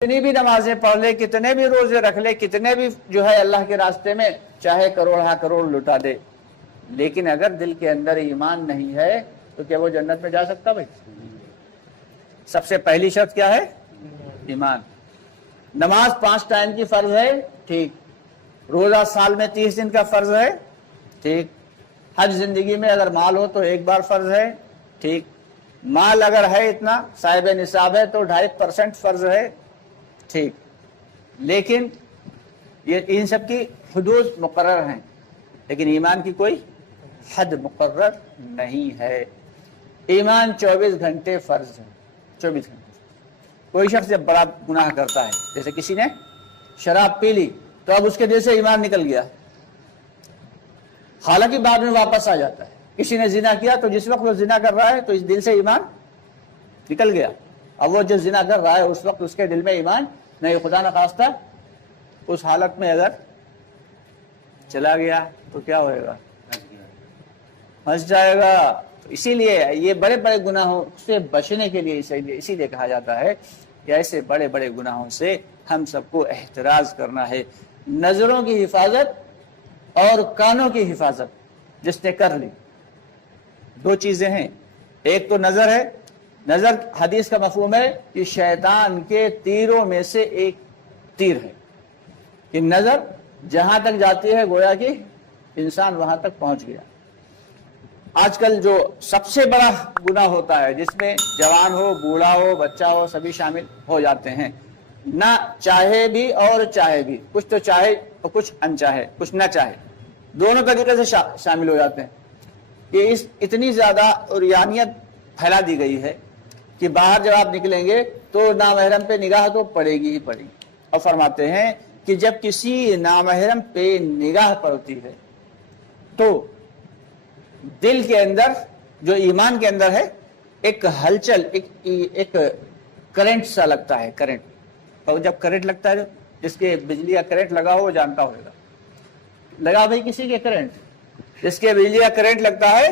कितनी भी नमाजें पढ़ ले, कितने भी रोजे रख ले, कितने भी जो है अल्लाह के रास्ते में चाहे करोड़ लुटा दे, लेकिन अगर दिल के अंदर ईमान नहीं है तो क्या वो जन्नत में जा सकता? भाई सबसे पहली शर्त क्या है? ईमान। नमाज 5 टाइम की फर्ज है, ठीक। रोजा साल में 30 दिन का फर्ज है, ठीक। हज जिंदगी में अगर माल हो तो 1 बार फर्ज है, ठीक। माल अगर है इतना साहिब निसाब है तो 2.5% फर्ज है, ठीक। लेकिन ये इन सब की हुदूद मुकर्रर हैं, लेकिन ईमान की कोई हद मुकर्रर नहीं है। ईमान 24 घंटे फर्ज है, 24 घंटे। कोई शख्स जब बड़ा गुनाह करता है, जैसे किसी ने शराब पी ली तो अब उसके दिल से ईमान निकल गया, हालांकि बाद में वापस आ जाता है। किसी ने जिना किया तो जिस वक्त वो जिना कर रहा है तो इस दिल से ईमान निकल गया, अब वो जो जिना कर रहा है उस वक्त उसके दिल में ईमान नहीं। खुदा न खास्ता उस हालत में अगर चला गया तो क्या होएगा? फंस जाएगा। तो इसीलिए ये बड़े बड़े गुनाहों से बचने के लिए इसीलिए कहा जाता है कि ऐसे बड़े बड़े गुनाहों से हम सबको एहतराज करना है। नजरों की हिफाजत और कानों की हिफाजत जिसने कर ली, 2 चीजें हैं। एक तो नजर है, नजर हदीस का मफहूम है कि शैतान के तीरों में से एक तीर है कि नजर जहां तक जाती है गोया कि इंसान वहां तक पहुंच गया। आजकल जो सबसे बड़ा गुनाह होता है जिसमें जवान हो, बूढ़ा हो, बच्चा हो, सभी शामिल हो जाते हैं, ना चाहे भी और चाहे भी, कुछ तो चाहे और कुछ अनचाहे, कुछ ना चाहे, दोनों तरीके से शामिल हो जाते हैं। ये इतनी ज्यादा उरियानियत फैला दी गई है कि बाहर जब आप निकलेंगे तो नामहरम पे निगाह तो पड़ेगी ही पड़ेगी। और फरमाते हैं कि जब किसी नामहरम पे निगाह पड़ती है तो दिल के अंदर जो ईमान के अंदर है एक हलचल, एक करंट सा लगता है, करंट। और जब करंट लगता है, जिसके बिजली का करंट लगा हो वो जानता होगा, लगा भाई किसी के करंट, जिसके बिजली का करंट लगता है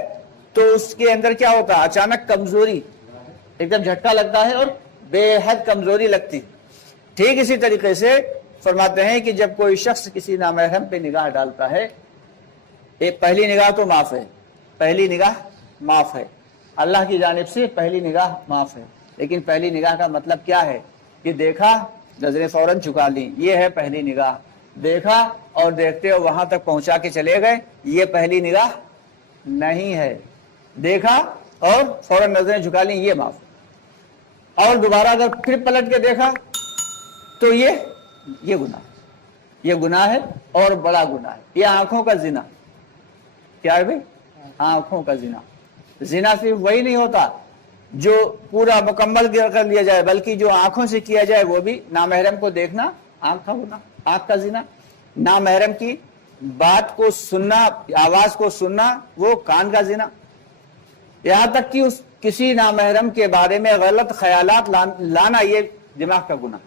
तो उसके अंदर क्या होता है? अचानक कमजोरी, एकदम झटका लगता है और बेहद कमजोरी लगती। ठीक इसी तरीके से फरमाते हैं कि जब कोई शख्स किसी नामहरम पे निगाह डालता है, एक पहली निगाह तो माफ है, पहली निगाह माफ है, अल्लाह की जानिब से पहली निगाह माफ है। लेकिन पहली निगाह का मतलब क्या है? कि देखा, नजरें फौरन झुका ली, ये है पहली निगाह। देखा और देखते हो वहां तक पहुंचा के चले गए, ये पहली निगाह नहीं है। देखा और फौरन नजरें झुका ली, ये माफ। और दोबारा अगर फिर पलट के देखा तो ये गुनाह, ये गुनाह है और बड़ा गुनाह है। ये आंखों का जिना। क्या है भाई? आंखों का जिना। जिना सिर्फ वही नहीं होता जो पूरा मुकम्मल कर लिया जाए, बल्कि जो आंखों से किया जाए वो भी। नामहरम को देखना आंख का गुनाह, आंख का जिना। नामहरम की बात को सुनना, आवाज को सुनना, वो कान का जिना। यहां तक कि किसी नामहरम के बारे में गलत ख्यालात लाना, ये दिमाग का गुनाह।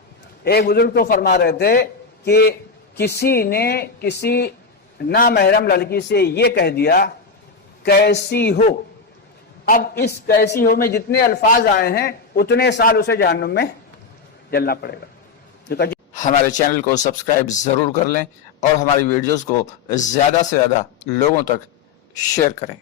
एक बुजुर्ग तो फरमा रहे थे कि किसी ने किसी नामहरम लड़की से ये कह दिया कैसी हो। अब इस कैसी हो में जितने अल्फाज आए हैं उतने साल उसे जहन्नुम में जलना पड़ेगा। हमारे चैनल को सब्सक्राइब जरूर कर लें और हमारी वीडियोस को ज्यादा से ज्यादा लोगों तक शेयर करें।